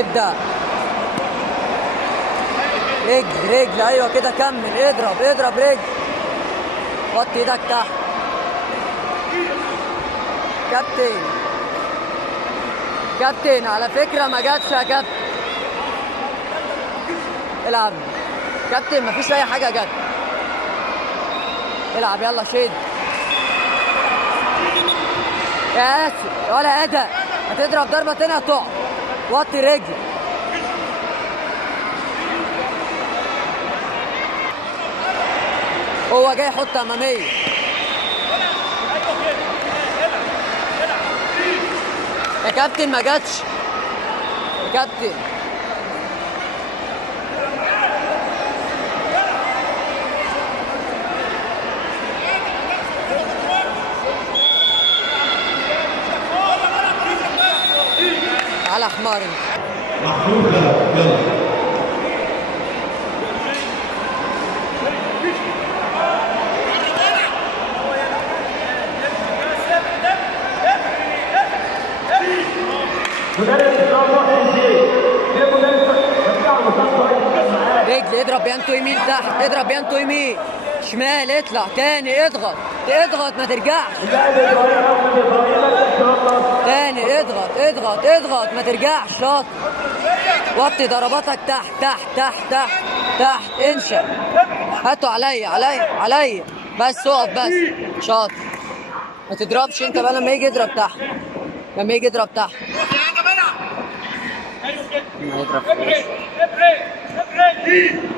ابدأ. رجل ايوه كده، كمل اضرب رجل. وطي ايدك تحت. كابتن على فكرة ما جاتش يا كابتن. العب كابتن، مفيش اي حاجة جت. العب يلا شد يا اسف ولا اداء. هتضرب ضربة تانية هتقع. وطي رجل. هو جاي يحط امامية. يا كابتن ما جاتش يا كابتن. على حمار يلا. رجل اضرب بيانتو يمين تحت، اضرب بيانتو يمين شمال، اطلع تاني اضغط ما ترجعش تاني، اضغط ما ترجعش. شاطر. وطي ضرباتك تحت انشا. هاتوا عليا بس اقف بس. شاطر. ما تضربش انت بقى لما يجي يضرب تحت. ما يضرب ابعد